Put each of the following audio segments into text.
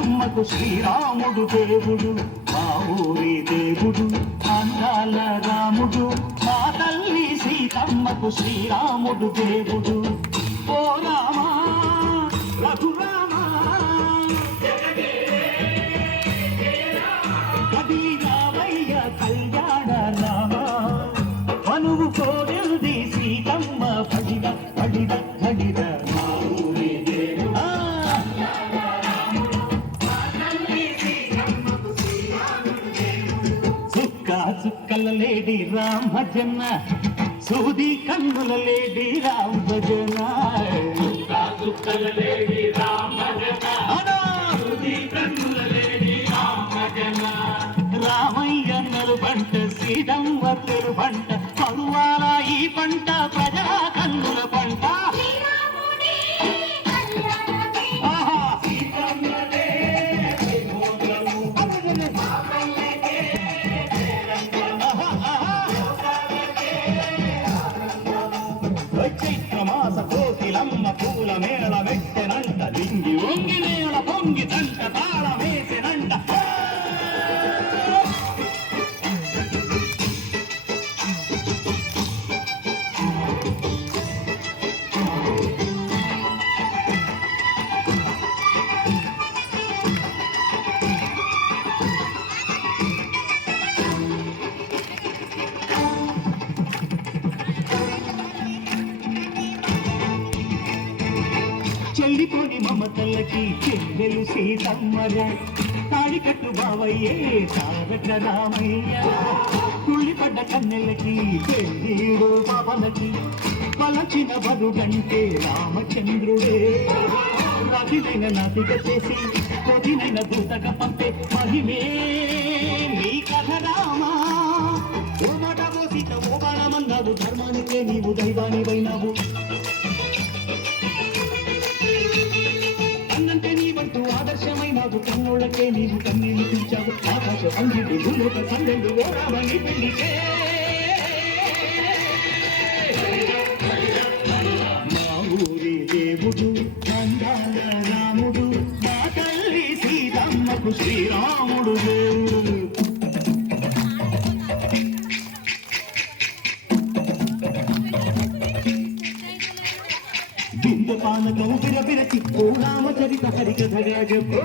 సీతమ్మకు శ్రీరాముడు దేవుడు మా ఊరి దేవుడు అందాల రాముడు మా తల్లి సీతమ్మకు శ్రీరాముడు దేవుడు ఓ రామా రఘురామా కదిలి రామయ్య కళ్యాణ రామా మనువు కోరింది సీతమ్మ పడిద పడిద పడిద మా ఊరి దేవుడు చుక్కల లేడి రామ్ భజన సూది కన్నుల లేడి రామ్ భజన చుక్కల లేడి రామ్ భజన సూది కన్నుల లేడి రామ్ భజన రామయ్య నలు పంట సీతమ్మ తెరు పంట పరువాల ఈ పంట ప్రజా కన్నుల పంట చైత్రమాస కోకిలమ్మ పూల మేళ వెట్టెనంట దింగి ఒంగి నేల పొంగి తంట తాళ వేసినంట చెల్లిపోని మమతలకి చెల్లెలు సీతమ్మగా తాడికట్టు బావయ్యే తాగట్ల రామయ్య కుళ్ళిపడ్డ కన్నెలకి పెళ్ళీడు బాబలకి పలచిన బరుగంటే రామచంద్రుడే రవినైన నాతిక చేసి కొదినైన దూతగా పంపే మహిమే నీ కథ రామా ఓ మాట ఓ సీత ఓ బాణమన్నావు ధర్మానికే నీవు దైవానివైనావు ఆదర్శమైనావు కన్నోళ్ళకే నీవు కన్నీళ్ళు పిలిచావు ఆకాశ పండిడు భూలోక సందెండు ఓ రామని పెళ్లికే మా ఊరి దేవుడు అందాల రాముడు మా తల్లి సీతమ్మకు శ్రీరాముడు దేవుడు పానకం బిరబిర తిప్పు రామచరిత హరికథగా చెప్పు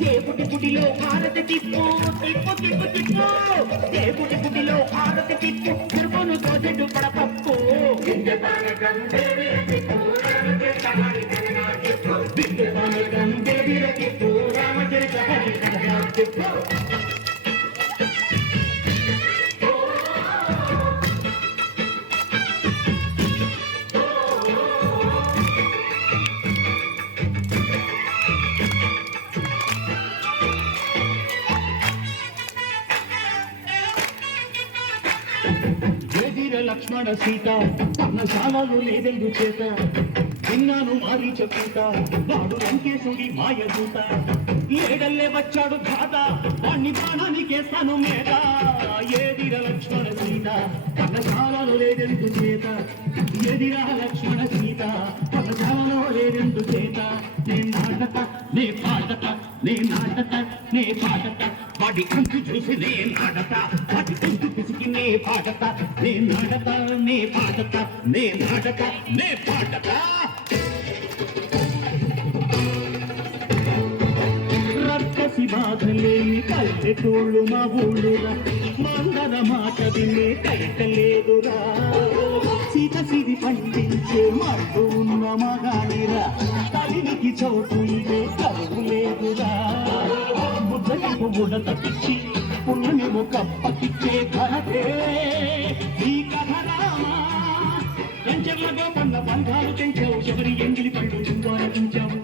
దేవుడి గుడిలో హారతి తిప్పు తిప్పు తిప్పు తిప్పు దేవుడి గుడిలో హారతి తిప్పు తిరుపను తోజెడు పడపప్పు పానకం దేవిర తిప్పు రామచరిత హరికథగా చెప్పు లక్ష్మణ సీత పర్ణశాలలు లేదెందు చేత విన్నాను మారి చెప్పుట వాడు లంకేశుడి మాయదూత ఏడల్లే వచ్చాడు ఘాత వాణ్ణి బాణానికేస్తాను మేట ఏదిర లక్ష్మణ సీత పర్ణశాలలో లేదెందు చేత ఎదిరా లక్ష్మణ సీత పర్ణశాలలో లేదెందు చేత నే నాటక నే పాటక నే నాటక నే పాటక వాడి అంతు చూసి నే నాటక వాడి అంతు పిసికి నే పాటక నే నాటక నే పాటక నే నాటక నే పాటక రక్కసి బాధలేని కల్లెటూళ్ళు మా ఊళ్ళురా మందర మాట వినే కైకలేదురా సీత సిరి పండించే మట్టు ఉన్న మగానిరా తల్లికి చోటు ఇదే కరువు లేదురా బుద్ధకి బుడత పిచ్చి పుణ్యమేమో కప్పకిచ్చే ఘనతే ఈ కథ రామా ఎంచెర్లగా పన్న బంధాలు పెంచావు శబరి ఎంగిలి పళ్ళు చిందారగించావు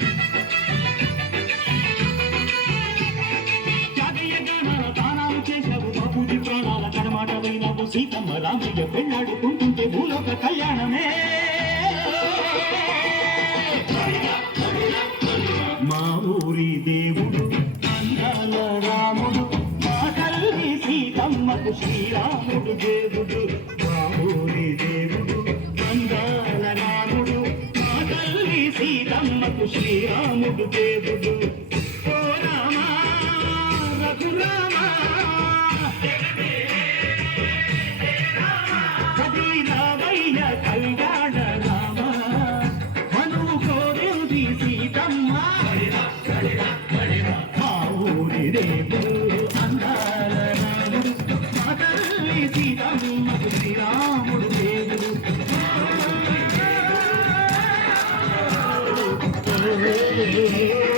దానాలు చేశావు బాపూజీ ప్రాణాల కడమాట వైనావు సీతమ్మ రామయ్య పెళ్ళాడుకుంటుంటే భూలోక కళ్యాణమే మా ఊరి దేవుడు అందాల రాముడు మా తల్లి సీతమ్మకు శ్రీరాముడు దేవుడు మా ఊరి దేవుడు అందాల రాముడు మా తల్లి సీతమ్మకు శ్రీరాముడు దేవుడు ఓ రామా రఘురామా కదిలి రామయ్య కళ్యాణ రామ మనువు కోరింది సీతమ్మ మా ఊరి దేవుడు అందాల రాముడు మా తల్లి సీతమ్మకు శ్రీరాముడు దేవుడు Oh